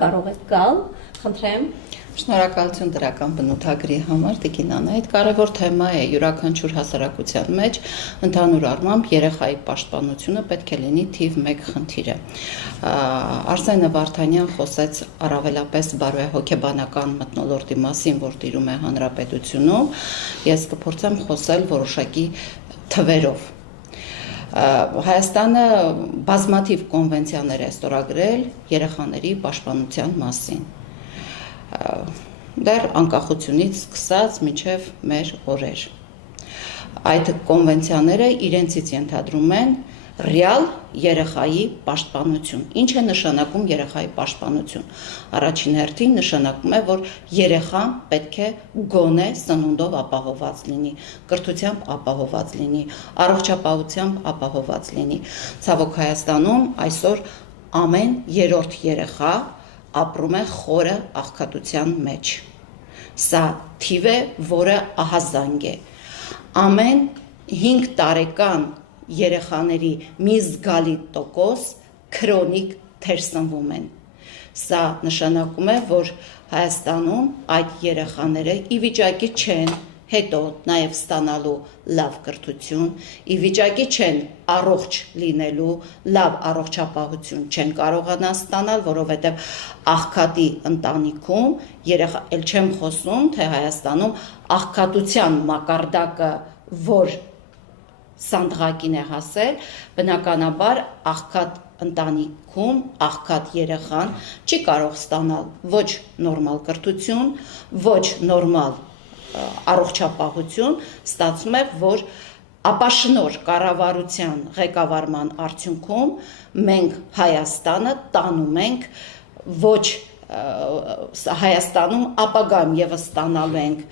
կարող եք գալ, խնդրեմ։ Շնորհակալություն դրական բնութագրի համար, Տիկին Անա, այդ կարևոր թեմա է յուրաքանչյուր հասարակության մեջ, ընդհանուր առմամբ երեխայի պաշտպանությունը պետք է լինի թիվ 1 խնդիրը։ Արսենը Վարդանյան խոսեց առավելապես բարոյահոգեբանական մթնոլորտի մասին, որ տիրում է հանրապետությունում, ես կփորձեմ խոսել որոշակի թվերով։ Հայաստանը բազմաթիվ կոնվենցիաներ է ստորագրել երեխաների պաշտպանության մասին։ Դեռ անկախությունից սկսած մինչև մեր օրեր։ Այդ կոնվենցիաները իրենցից ենթադրում են ռեալ երեխայի պաշտպանություն։ Ինչ է նշանակում երեխայի պաշտպանություն։ Առաջին հերթին նշանակում է, որ երեխան պետք է գոնե սնունդով ապահոված լինի, կրթությամբ ապահոված լինի, առողջապահությամբ ապահոված լինի։ Ցավոք Հայաստանում այսօր ամեն երրորդ երեխա ապրում է խորը աղքատության մեջ։ Սա թիվ է, որը ահազանգ է։ Ամեն 5 տարեկան երեխաների մի զգալի տոկոս քրոնիկ թերսնվում են։ Սա նշանակում է, որ Հայաստանում այդ երեխաները ի վիճակի չեն հետո նաև ստանալու լավ կրթություն, ի վիճակի չեն առողջ լինելու, լավ առողջապահություն չեն կարողանա ստանալ, որովհետև աղքատի ընտանիքում երեխա, էլ չեմ խոսում, թե Հայաստանում աղքատության մակարդակը, որ սանդղակին է հասել, բնականաբար աղքատ ընտանիքում աղքատ երեխան չի կարող ստանալ ոչ նորմալ կրթություն, ոչ նորմալ առողջապահություն, ստացվում է, որ ապաշնոր կառավարության ղեկավարման արդյունքում մենք Հայաստանը տանում ենք ոչ Հայաստանում ապագայում եւս ստանալու ենք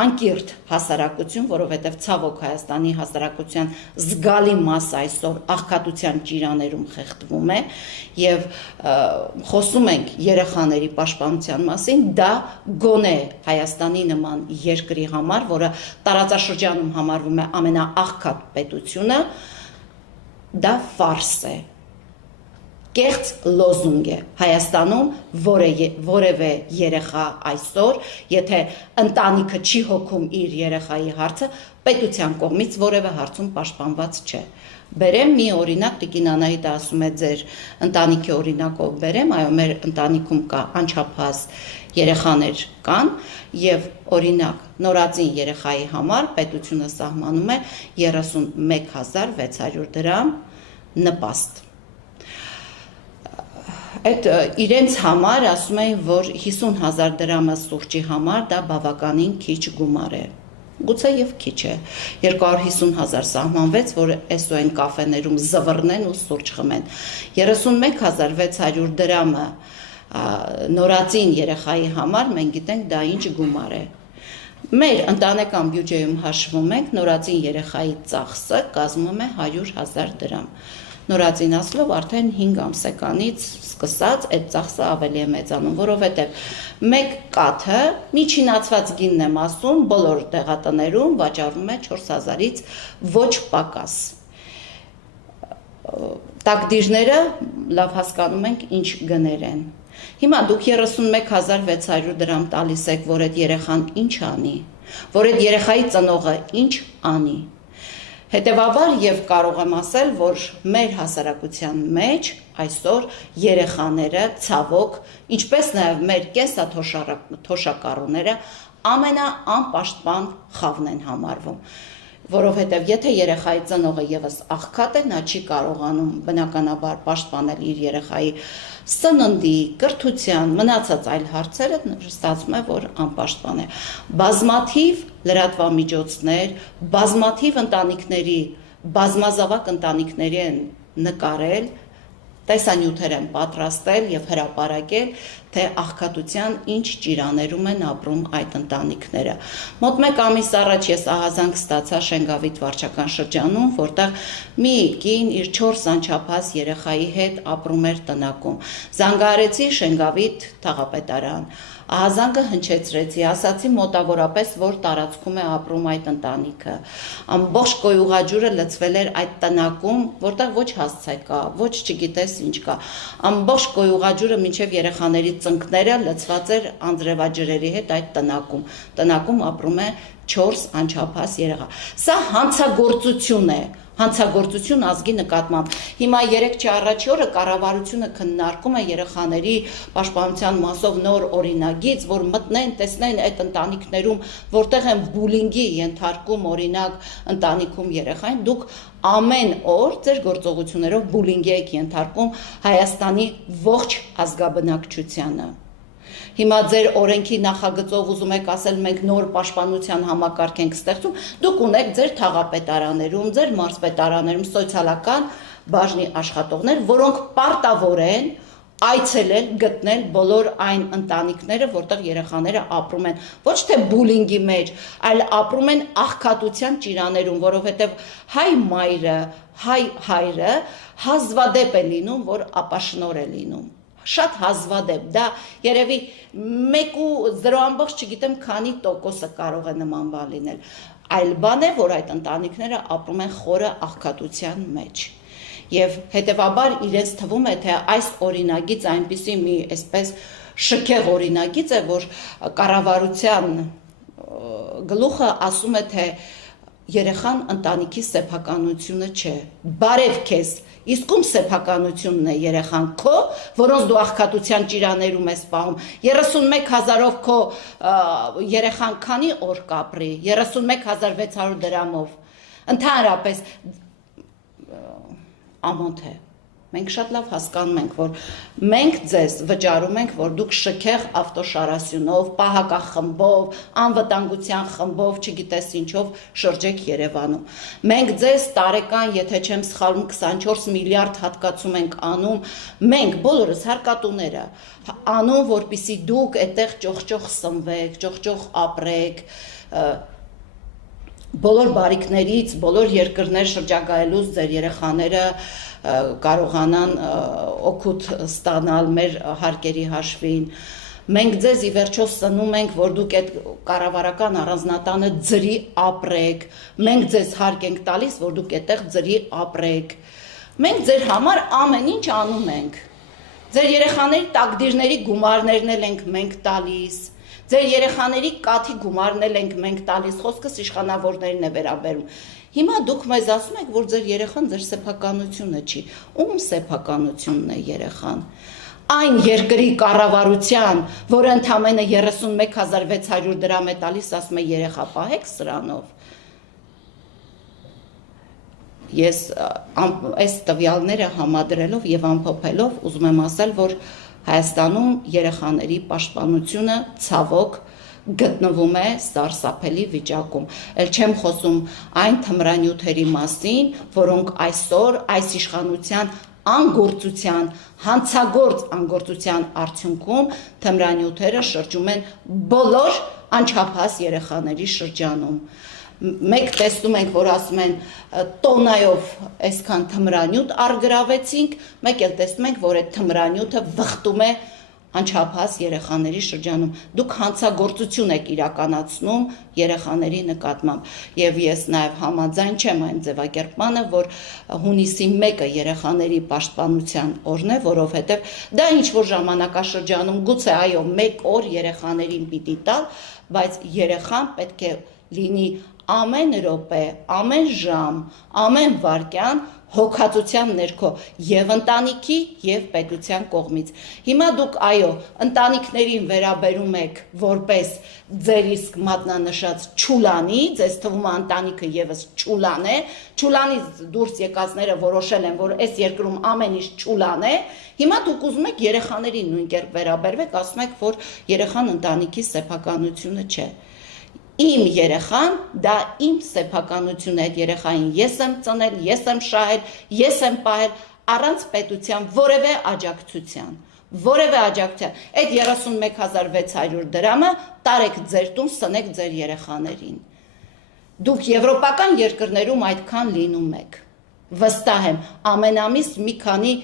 անկիրթ հասարակություն, որովհետև ցավոք Հայաստանի հասարակության զգալի մասը այսօր աղքատության ճիրաներում խեղդվում է եւ խոսում ենք երեխաների պաշտպանության մասին, դա գոնե Հայաստանի նման երկրի համար, որը տարածաշրջանում համարվում է ամենաաղքատ պետությունը, դա ֆարս է։ Կեղծ լոզունգ է Հայաստանում որևէ երեխա այսօր, եթե ընտանիքը չի հոգում իր երեխայի հարցը, պետության կողմից որևէ հարցում պաշտպանված չէ։ Բերեմ մի օրինակ, Տիկին Անահիտը ասում է ձեր ընտանիքի օրինակով բերեմ, այո, մեր ընտանիքում կա անչափահաս երեխաներ կան եւ օրինակ նորածին երեխայի համար պետությունը սահմանում է 31600 դրամ նպաստ։ Այդ իրենց համար ասում են, որ 50,000 դրամը սուրճի համար դա բավականին քիչ գումար է։ Գուցե եւ քիչ է։ 250,000 սահմանվեց, որ SON կաֆեներում զվռնեն ու սուրճ խմեն։ 31600 դրամը նորածին երեխայի համար մենք գիտենք դա ինչ գումար է։ Մեր ընտանեկան բյուջեում հաշվում ենք նորածին երեխայի ծախսը կազմում է 100,000 դրամ։ Նորածին ասլով արդեն 5 ամսեկանից սկսած այդ ծախսը ավելի է մեծանում, որովհետև մեկ կաթը միջինացված գինն եմ ասում, բոլոր դեղատներում վաճառվում է 4000-ից ոչ պակաս։ Տակդիրները լավ հասկանում ենք ինչ գներ են։ Հիմա դուք 31600 դրամ տալիս եք, որ այդ երեխան ինչ անի, որ այդ երեխայի ծնողը ինչ անի։ Հետևաբար եւ կարող եմ ասել, որ մեր հասարակության մեջ այսօր երեխաները ցավոք, ինչպես նաեւ մեր կենսաթոշակառուները ամենաանպաշտպան խավն են համարվում, որովհետեւ եթե երեխայի ծնողը եւս աղքատ է, նա չի կարողանում բնականաբար պաշտպանել իր երեխայի սննդի, կրթության, մնացած այլ հարցերը, ստացվում է, որ անպաշտպան է։ Բազմաթիվ լրատվամիջոցներ, բազմաթիվ ընտանիքների, բազմազավակ ընտանիքների են նկարել, տեսանյութեր են պատրաստել եւ հրապարակել, թե աղքատության ինչ ճիրաներում են ապրում այդ ընտանիքները։ Մոտ 1 ամիս առաջ ես ահազանգ ստացա Շենգավիթ վարչական շրջանում, որտեղ մի կին իր 4 անչափահաս երեխայի հետ ապրում էր տնակում։ Զանգահարեցի Շենգավիթ թաղապետարան, ահազանգը հնչեցրեցի, ասացի մոտավորապես որ տարածքում է ապրում այդ ընտանիքը, ամբողջ Կոյուղաջուրը լցվել էր այդ տնակում, որտեղ ոչ հասցե կա, ոչ չգիտես ինչ կա, ամբողջ Կոյուղաջուրը մինչև երեխաների ծնկները լցված էր անձրևաջրերի հետ այդ տնակում ապրում է 4 անչափահաս երեխա, սա հանցագործություն է, հանցագործություն ազգի նկատմամբ։ Հիմա 3 առաջի օրը կառավարությունը քննարկում է երեխաների պաշտպանության մասով նոր օրինագիծ, որ մտնեն, տեսնեն այդ ընտանիքներում, որտեղ են բուլինգի ենթարկում օրինակ ընտանիքում երեխային, դուք ամեն օր ձեր գործողություններով բուլինգի եք ենթարկում Հայաստանի ողջ ազգաբնակչությանը։ Հիմա ձեր օրենքի նախագծով ուզում եք ասել մենք նոր պաշտպանության համակարգ ենք ստեղծում, դուք ունեք ձեր թաղապետարաներում, ձեր մարզպետարաներում սոցիալական բաժնի աշխատողներ, որոնք պարտավոր են այցելել, գտնել բոլոր այն ընտանիքները, որտեղ երեխաները ապրում են, ոչ թե բուլինգի մեջ, այլ ապրում են աղքատության ճիրաներում, որովհետև հայ մայրը, հայ հայրը հազվադեպ է լինում, որ ապաշնոր է լինում։ Շատ հազվադեպ, դա երևի 1.0 չգիտեմ քանի տոկոսը կարող է նման բան լինել, այլ բան է, որ այդ ընտանիքները ապրում են խորը աղքատության մեջ։ Եվ հետևաբար իրենց թվում է, թե այս օրինագիծ այնպիսի մի այսպես շքեղ օրինագիծ է, որ կառավարության գլուխը ասում է, թե երեխան ընտանիքի սեփականությունը չէ, բարև քեզ, իսկ ում սեփականությունն է երեխան քո, որոնց դու աղքատության ճիրաներում ես պահում, 31,000-ով քո երեխան քանի օր կապրի, 31,600 դրամով, ընդհանրապես ամոթ է, մենք շատ լավ հասկանում ենք, որ մենք ձեզ վճարում ենք, որ դուք շքեղ ավտոշարասյունով, պահակախմբով, անվտանգության խմբով, չգիտես ինչով շրջեք Երևանում։ Մենք ձեզ տարեկան, եթե չեմ սխալվում, 24 միլիարդ հատկացում ենք անում, մենք բոլորս հարկատուները անում, որպեսզի դուք այդտեղ ճոխճոխ սնվեք, ճոխճոխ ապրեք, բոլոր բարիքներից, բոլոր երկրներ շրջագայելուց ձեր երեխաները կարողանան օգուտ ստանալ մեր հարկերի հաշվին։ Մենք ձեզ ի վերջո սնում ենք, որ դուք այդ կառավարական առանձնատանը ձրի ապրեք, մենք ձեզ հարկ ենք տալիս, որ դուք այդտեղ ձրի ապրեք։ Մենք ձեր համար ամեն ինչ անում ենք։ Ձեր երեխաների տակդիրների գումարներն էլ ենք մենք տալիս։ Ձեր երեխաների կաթի գումարն էլ ենք մենք տալիս, խոսքս իշխանավորներին է վերաբերում։ Հիմա դուք մեզ ասում եք, որ ձեր երեխան ձեր սեփականությունը չի։ Ում սեփականությունն է երեխան։ Այն երկրի կառավարության, որը ընդամենը 31,600 դրամ է տալիս, ասում է երեխա պահեք սրանով։ Ես այս տվյալները համադրելով եւ ամփոփելով ուզում եմ ասել, որ Հայաստանում երեխաների պաշտպանությունը ցավոք գտնվում է սարսափելի վիճակում։ Էլ չեմ խոսում այն թմրանյութերի մասին, որոնք այսօր այս իշխանության անգործության, հանցագործ անգործության արդյունքում թմրանյութերը շրջում են բոլոր անչափահաս երեխաների շրջանում։ Մեկ տեսնում ենք, որ ասում են տոնայով այսքան թմրանյութ արգրավեցինք, մեկ էլ տեսնում ենք, որ այդ թմրանյութը վխտում է անչափահաս երեխաների շրջանում։ Դուք հանցագործություն եք իրականացնում երեխաների նկատմամբ։ Եվ ես նաև համաձայն չեմ այն ձևակերպմանը, որ հունիսի 1-ը երեխաների պաշտպանության օրն է, որովհետև դա ինչ-որ ժամանակաշրջանում գուցե այո, 1 օր երեխաներին պիտի տալ, բայց երեխան պետք է լինի ամեն րոպե, ամեն ժամ, ամեն վայրկյան հոգացության ներքո եւ ընտանիքի եւ պետության կողմից։ Հիմա դուք այո, ընտանիքներին վերաբերում եք որպես ձեր իսկ մատնանշած ճուլանի, ձեզ թվում է ընտանիքը եւս ճուլան է, ճուլանից դուրս եկածները որոշել են, որ այս երկրում ամեն ինչ ճուլան է, հիմա դուք ուզում եք երեխաներին նույն կերպ վերաբերվեք, ասում եք, որ երեխան ընտանիքի սեփականությունը չէ։ Իմ երեխան, դա իմ սեփականությունն է, այդ երեխային ես եմ ծնել, ես եմ շահել, ես եմ պահել, առանց պետության որևէ աջակցության, այդ 31,600 դրամը տարեք ձեր տուն, սնեք ձեր երեխաներին։ Դուք եվրոպական երկրներում այդքան լինում եք, վստահ եմ, ամեն ամիս մի քանի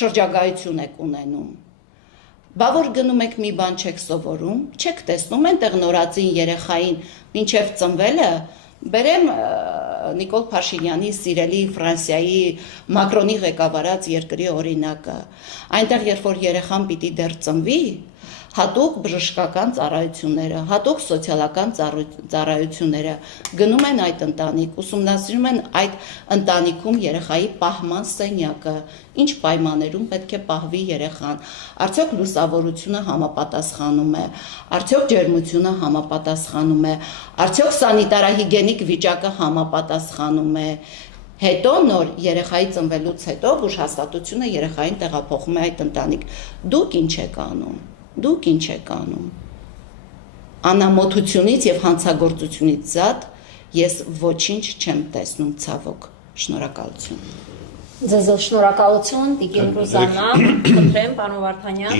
շրջագայություն եք ունենում։ Բա որ գնում եք մի բան չեք սովորում, չեք տեսնում այնտեղ նորածին երեխային մինչև ծնվելը, բերեմ Նիկոլ Փաշինյանի սիրելի Ֆրանսիայի Մակրոնի ղեկավարած երկրի օրինակը, այնտեղ երբ որ երեխան պիտի դեռ ծնվի, հատուկ բժշկական ծառայությունները, հատուկ սոցիալական ծառայությունները գնում են այդ ընտանիք, ուսումնասիրում են այդ ընտանիքում երեխայի պահման սենյակը, ինչ պայմաններում պետք է պահվի երեխան, արդյոք լուսավորությունը համապատասխանում է, արդյոք ջերմությունը համապատասխանում է, արդյոք սանիտարահիգիենիկ վիճակը համապատասխանում է, հետո նոր երեխայի ծնվելուց հետո բուժհաստատությունը երեխային տեղափոխում է այդ ընտանիք, դուք ինչ եք անում, դուք ինչ եք անում, անամոթությունից և հանցագործությունից զատ ես ոչինչ չեմ տեսնում ցավոք, շնորհակալություն։ Ձեզ շնորհակալություն, Տիկին Ռուզաննա, խնդրեմ, պարոն Վարդանյան։